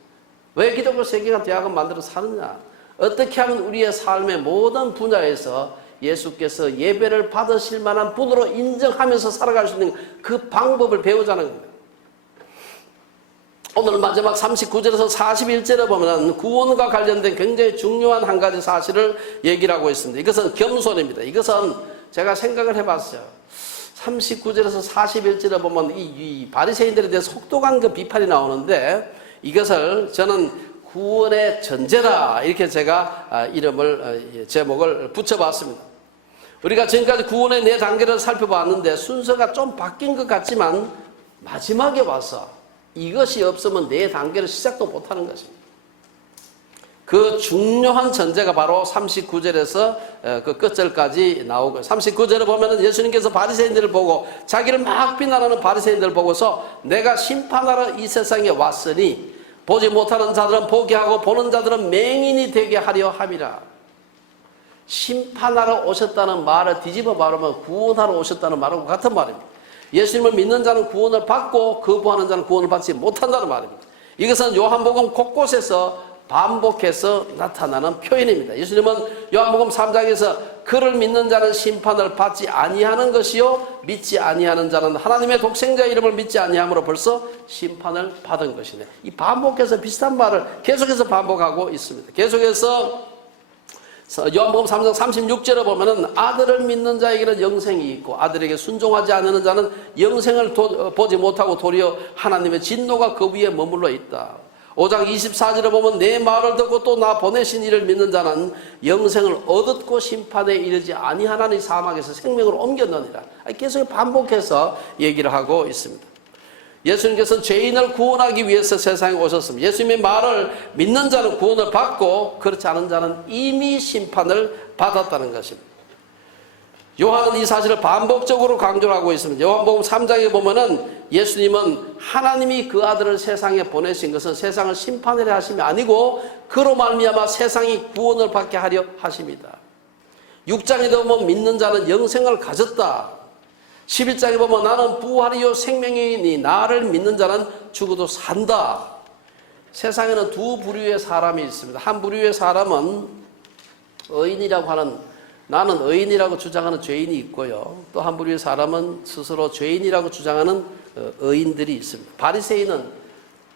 왜 기독교 세계관 대학을 만들어 사느냐? 어떻게 하면 우리의 삶의 모든 분야에서 예수께서 예배를 받으실 만한 분으로 인정하면서 살아갈 수 있는 그 방법을 배우자는 겁니다. 오늘 마지막 39절에서 41절에 보면 구원과 관련된 굉장히 중요한 한 가지 사실을 얘기를 하고 있습니다. 이것은 겸손입니다. 이것은 제가 생각을 해봤어요. 39절에서 41절에 보면 이 바리새인들에 대해 속독한 그 비판이 나오는데, 이것을 저는 구원의 전제다, 이렇게 제가 제목을 붙여봤습니다. 우리가 지금까지 구원의 4단계를 살펴봤는데 순서가 좀 바뀐 것 같지만 마지막에 와서 이것이 없으면 4단계를 시작도 못하는 것입니다. 그 중요한 전제가 바로 39절에서 그 끝절까지 나오고, 39절에 보면 예수님께서 바리새인들을 보고, 자기를 막 비난하는 바리새인들을 보고서 내가 심판하러 이 세상에 왔으니 보지 못하는 자들은 보게 하고 보는 자들은 맹인이 되게 하려 함이라. 심판하러 오셨다는 말을 뒤집어 말하면 구원하러 오셨다는 말하고 같은 말입니다. 예수님을 믿는 자는 구원을 받고 거부하는 자는 구원을 받지 못한다는 말입니다. 이것은 요한복음 곳곳에서 반복해서 나타나는 표현입니다. 예수님은 요한복음 3장에서 그를 믿는 자는 심판을 받지 아니하는 것이요 믿지 아니하는 자는 하나님의 독생자 이름을 믿지 아니함으로 벌써 심판을 받은 것이네. 이 반복해서 비슷한 말을 계속해서 반복하고 있습니다. 계속해서 요한복음 3장 36절에 보면은 아들을 믿는 자에게는 영생이 있고 아들에게 순종하지 않는 자는 영생을 보지 못하고 도리어 하나님의 진노가 그 위에 머물러 있다. 5장 24절에 보면 내 말을 듣고 또 나 보내신 이를 믿는 자는 영생을 얻었고 심판에 이르지 아니하나니 사망에서 생명으로 옮겼느니라. 계속 반복해서 얘기를 하고 있습니다. 예수님께서는 죄인을 구원하기 위해서 세상에 오셨습니다. 예수님의 말을 믿는 자는 구원을 받고 그렇지 않은 자는 이미 심판을 받았다는 것입니다. 요한은 이 사실을 반복적으로 강조를 하고 있습니다. 요한복음 3장에 보면은 예수님은 하나님이 그 아들을 세상에 보내신 것은 세상을 심판하려 하심이 아니고 그로 말미암아 세상이 구원을 받게 하려 하십니다. 6장에 보면 믿는 자는 영생을 가졌다. 11장에 보면 나는 부활이요 생명이니 나를 믿는 자는 죽어도 산다. 세상에는 두 부류의 사람이 있습니다. 한 부류의 사람은 의인이라고 하는, 나는 의인이라고 주장하는 죄인이 있고요. 또 한 부류의 사람은 스스로 죄인이라고 주장하는 의인들이 있습니다. 바리새인은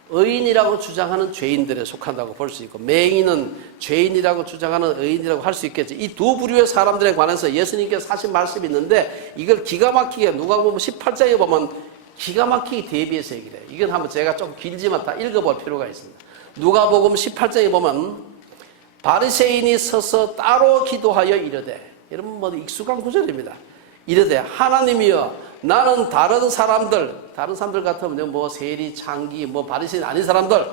의인이라고 주장하는 죄인들에 속한다고 볼 수 있고, 맹인은 죄인이라고 주장하는 의인이라고 할 수 있겠죠. 이 두 부류의 사람들에 관해서 예수님께서 하신 말씀이 있는데, 이걸 기가 막히게 누가복음 18장에 보면 기가 막히게 대비해서 얘기를 해요. 이건 한번 제가 좀 길지만 다 읽어볼 필요가 있습니다. 누가복음 18장에 보면 바리새인이 서서 따로 기도하여 이르되, 여러분 뭐 익숙한 구절입니다. 이르되 하나님이여 나는 다른 사람들 같으면 뭐 세리, 창기, 뭐 바리새인 아닌 사람들,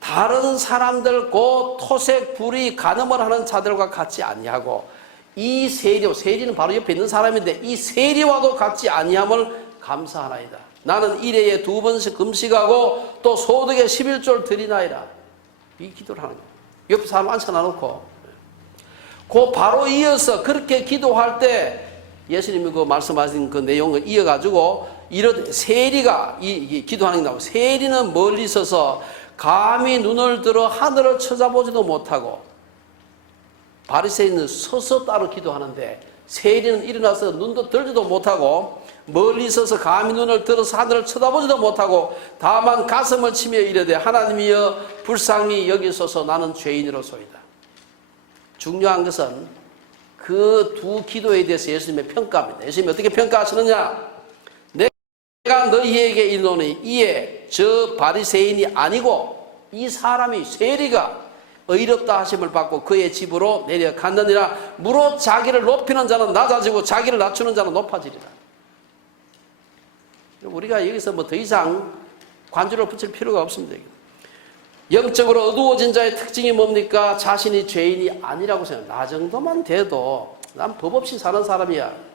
다른 사람들 곧 토색, 불의, 간음을 하는 자들과 같지 아니하고 이 세리는 바로 옆에 있는 사람인데 이 세리와도 같지 아니함을 감사하나이다. 나는 일회에 2번씩 금식하고 또 소득의 11조를 드리나이다. 이 기도를 하는 거예요. 옆에 사람 앉혀놔놓고 그 바로 이어서 그렇게 기도할 때 예수님이 그 말씀하신 그 내용을 이어가지고 이런 세리가 이 기도하는 게 나오고, 세리는 멀리 서서 감히 눈을 들어 하늘을 쳐다보지도 못하고, 바리새인은 서서 따로 기도하는데 세리는 일어나서 눈도 들지도 못하고 멀리 서서 감히 눈을 들어서 하늘을 쳐다보지도 못하고 다만 가슴을 치며 이르되 하나님이여 불쌍히 여기소서 나는 죄인으로소이다. 중요한 것은 그 두 기도에 대해서 예수님의 평가입니다. 예수님이 어떻게 평가하시느냐? 내가 너희에게 이르노니 이에 저 바리새인이 아니고 이 사람이 세리가 의롭다 하심을 받고 그의 집으로 내려갔느니라. 무릇 자기를 높이는 자는 낮아지고 자기를 낮추는 자는 높아지리라. 우리가 여기서 뭐 더 이상 관주를 붙일 필요가 없습니다. 영적으로 어두워진 자의 특징이 뭡니까? 자신이 죄인이 아니라고 생각해요. 나 정도만 돼도 난 법 없이 사는 사람이야.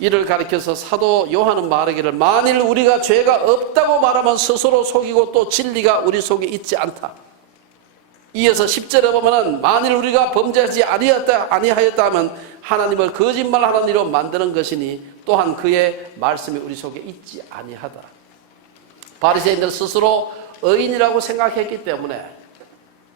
이를 가리켜서 사도 요한은 말하기를 만일 우리가 죄가 없다고 말하면 스스로 속이고 또 진리가 우리 속에 있지 않다. 이어서 10절에 보면은 만일 우리가 범죄하지 아니하였다 하면 하나님을 거짓말하는 이로 만드는 것이니 또한 그의 말씀이 우리 속에 있지 아니하다. 바리새인들 스스로 의인이라고 생각했기 때문에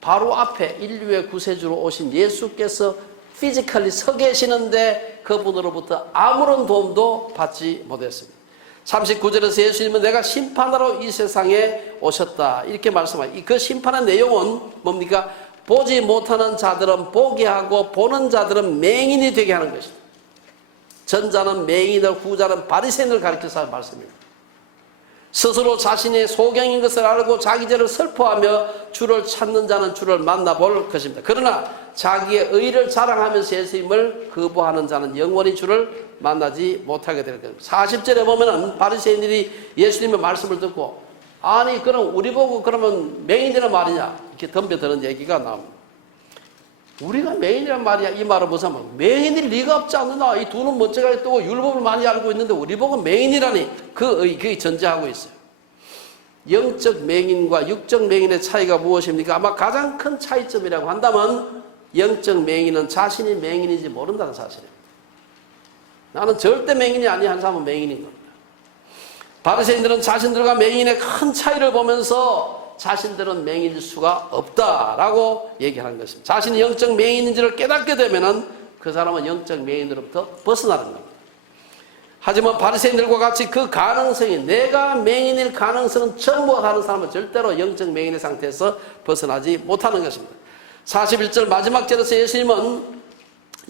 바로 앞에 인류의 구세주로 오신 예수께서 피지컬리 서 계시는데 그분으로부터 아무런 도움도 받지 못했습니다. 39절에서 예수님은 내가 심판하러 이 세상에 오셨다 이렇게 말씀하셨습니다. 그 심판의 내용은 뭡니까? 보지 못하는 자들은 보게 하고 보는 자들은 맹인이 되게 하는 것입니다. 전자는 맹인을, 후자는 바리새인을 가리켜서 하는 말씀입니다. 스스로 자신의 소경인 것을 알고 자기 죄를 설포하며 주를 찾는 자는 주를 만나볼 것입니다. 그러나 자기의 의를 자랑하면서 예수님을 거부하는 자는 영원히 주를 만나지 못하게 될 겁니다. 40절에 보면은 바리새인들이 예수님의 말씀을 듣고 아니 그럼 우리 보고 그러면 맹인이란 말이냐 이렇게 덤벼드는 얘기가 나옵니다. 우리가 맹인이란 말이야 이 말은 무슨 말? 맹인일 리가 없지 않느냐. 이 두 눈 멋쩍하게 뜨고 율법을 많이 알고 있는데 우리 보고 맹인이라니 그게 전제하고 있어요. 영적 맹인과 육적 맹인의 차이가 무엇입니까? 아마 가장 큰 차이점이라고 한다면 영적 맹인은 자신이 맹인인지 모른다는 사실입니다. 나는 절대 맹인이 아니 한 사람은 맹인인 겁니다. 바리새인들은 자신들과 맹인의 큰 차이를 보면서 자신들은 맹인일 수가 없다라고 얘기하는 것입니다. 자신이 영적 맹인인지를 깨닫게 되면은 그 사람은 영적 맹인으로부터 벗어나는 겁니다. 하지만 바리새인들과 같이 그 가능성이 내가 맹인일 가능성은 전부 다른 사람은 절대로 영적 맹인의 상태에서 벗어나지 못하는 것입니다. 41절 마지막 절에서 예수님은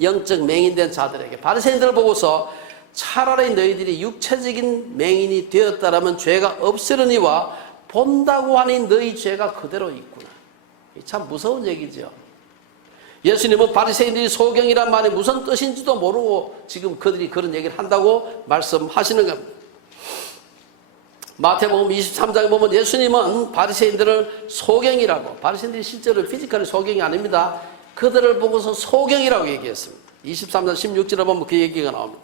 영적 맹인된 자들에게 바리새인들을 보고서 차라리 너희들이 육체적인 맹인이 되었다라면 죄가 없으려니와 본다고 하니 너희 죄가 그대로 있구나. 참 무서운 얘기죠. 예수님은 바리새인들이 소경이란 말이 무슨 뜻인지도 모르고 지금 그들이 그런 얘기를 한다고 말씀하시는 겁니다. 마태복음 23장에 보면 예수님은 바리새인들을 소경이라고, 바리새인들이 실제로 피지컬이 소경이 아닙니다. 그들을 보고서 소경이라고 얘기했습니다. 23장 16절에 보면 그 얘기가 나옵니다.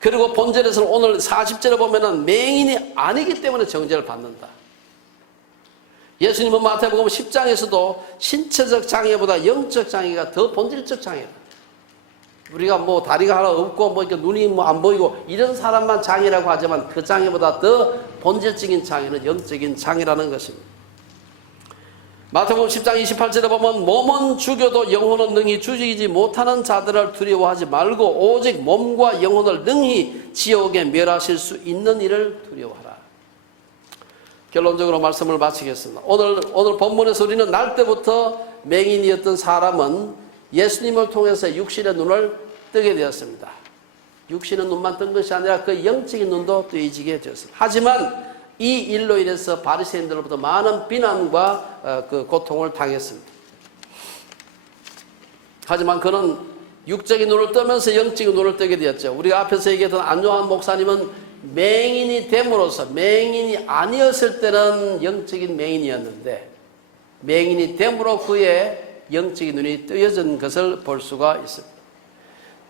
그리고 본절에서는 오늘 40절에 보면은 맹인이 아니기 때문에 정죄를 받는다. 예수님은 마태복음 10장에서도 신체적 장애보다 영적 장애가 더 본질적 장애다. 우리가 뭐 다리가 하나 없고 뭐 이렇게 눈이 뭐 안 보이고 이런 사람만 장애라고 하지만 그 장애보다 더 본질적인 장애는 영적인 장애라는 것입니다. 마태복음 10장 28절에 보면 몸은 죽여도 영혼은 능히 죽이지 못하는 자들을 두려워하지 말고 오직 몸과 영혼을 능히 지옥에 멸하실 수 있는 이를 두려워하라. 결론적으로 말씀을 마치겠습니다. 오늘 본문에서 우리는 날 때부터 맹인이었던 사람은 예수님을 통해서 육신의 눈을 뜨게 되었습니다. 육신의 눈만 뜬 것이 아니라 그 영적인 눈도 뜨이지게 되었습니다. 하지만 이 일로 인해서 바리새인들로부터 많은 비난과 그 고통을 당했습니다. 하지만 그는 육적인 눈을 뜨면서 영적인 눈을 뜨게 되었죠. 우리가 앞에서 얘기했던 안요한 목사님은 맹인이 됨으로써 맹인이 아니었을 때는 영적인 맹인이었는데 맹인이 됨으로 그의 영적인 눈이 뜨여진 것을 볼 수가 있습니다.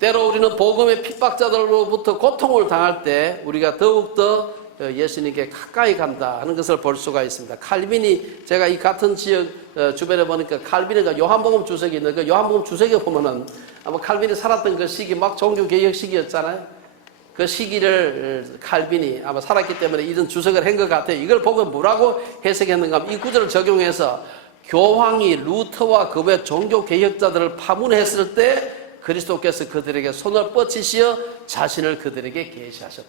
때로 우리는 복음의 핍박자들로부터 고통을 당할 때 우리가 더욱더 예수님께 가까이 간다 하는 것을 볼 수가 있습니다. 칼빈이 제가 이 같은 지역 주변에 보니까 칼빈이가 요한복음 주석이 있는데 그 요한복음 주석에 보면은 아마 칼빈이 살았던 그 시기 막 종교개혁 시기였잖아요. 그 시기를 칼빈이 아마 살았기 때문에 이런 주석을 한 것 같아요. 이걸 보고 뭐라고 해석했는가 하면 이 구절을 적용해서 교황이 루터와 그 외 종교개혁자들을 파문했을 때 그리스도께서 그들에게 손을 뻗치시어 자신을 그들에게 계시하셨다.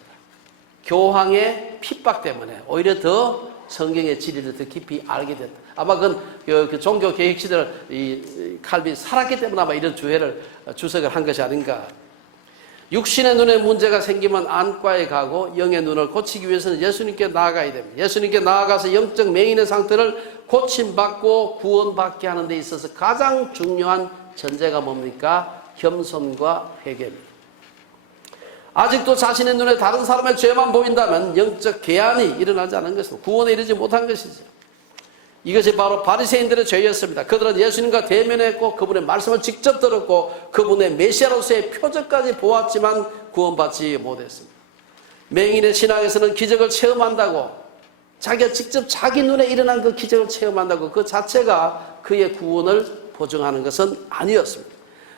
교황의 핍박 때문에 오히려 더 성경의 진리를 더 깊이 알게 됐다. 아마 그 종교개혁 시대를 이 칼빈이 살았기 때문에 아마 이런 주석을 한 것이 아닌가. 육신의 눈에 문제가 생기면 안과에 가고 영의 눈을 고치기 위해서는 예수님께 나아가야 됩니다. 예수님께 나아가서 영적 맹인의 상태를 고침받고 구원받게 하는 데 있어서 가장 중요한 전제가 뭡니까? 겸손과 회개입니다. 아직도 자신의 눈에 다른 사람의 죄만 보인다면 영적 개안이 일어나지 않은 것입니다. 구원에 이르지 못한 것이죠. 이것이 바로 바리새인들의 죄였습니다. 그들은 예수님과 대면했고 그분의 말씀을 직접 들었고 그분의 메시아로서의 표적까지 보았지만 구원받지 못했습니다. 맹인의 신앙에서는 기적을 체험한다고, 자기가 직접 자기 눈에 일어난 그 기적을 체험한다고 그 자체가 그의 구원을 보증하는 것은 아니었습니다.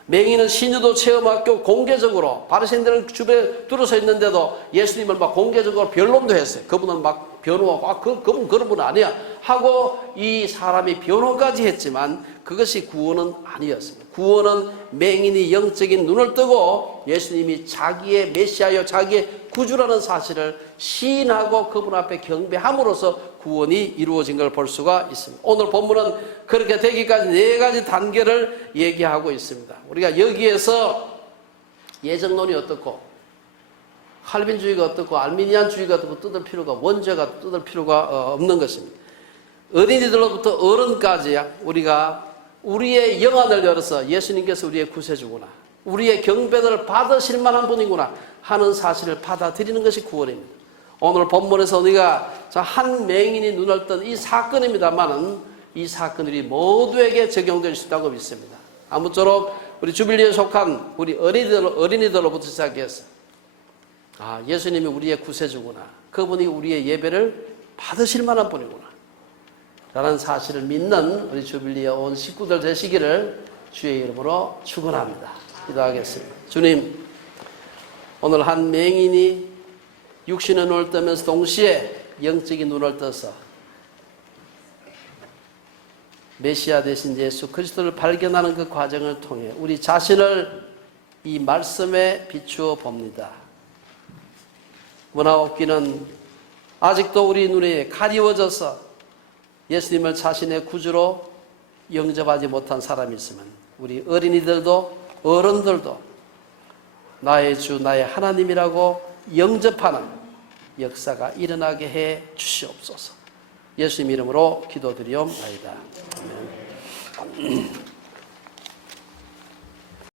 맹인은 신유도 체험학교 공개적으로 바리새인들은 주변에 둘러서 있는데도 예수님을 막 공개적으로 변론도 했어요. 그분은 막 변호하고 그분 그런 분 아니야 하고 이 사람이 변호까지 했지만 그것이 구원은 아니었습니다. 구원은 맹인이 영적인 눈을 뜨고 예수님이 자기의 메시아요 자기의 구주라는 사실을 시인하고 그분 앞에 경배함으로써 구원이 이루어진 걸 볼 수가 있습니다. 오늘 본문은 그렇게 되기까지 4가지 단계를 얘기하고 있습니다. 우리가 여기에서 예정론이 어떻고 칼빈주의가 어떻고 알미니안주의가 어떻고 뜯을 필요가 원죄가 뜯을 필요가 없는 것입니다. 어린이들로부터 어른까지 우리가 우리의 영안을 열어서 예수님께서 우리의 구세주구나, 우리의 경배를 받으실 만한 분이구나 하는 사실을 받아들이는 것이 구원입니다. 오늘 본문에서 우리가 한 맹인이 눈을 뜬 이 사건입니다만은 이 사건들이 모두에게 적용될 수 있다고 믿습니다. 아무쪼록 우리 주빌리에 속한 우리 어린이들로부터 시작해서 예수님이 우리의 구세주구나, 그분이 우리의 예배를 받으실 만한 분이구나 라는 사실을 믿는 우리 주빌리에 온 식구들 되시기를 주의 이름으로 축원합니다. 기도하겠습니다. 주님, 오늘 한 맹인이 육신의 눈을 뜨면서 동시에 영적인 눈을 떠서 메시아 되신 예수 그리스도를 발견하는 그 과정을 통해 우리 자신을 이 말씀에 비추어 봅니다. 문화옵기는 아직도 우리 눈에 가리워져서 예수님을 자신의 구주로 영접하지 못한 사람이 있으면 우리 어린이들도 어른들도 나의 주 나의 하나님이라고 영접하는 역사가 일어나게 해 주시옵소서. 예수님 이름으로 기도드리옵나이다. 아멘.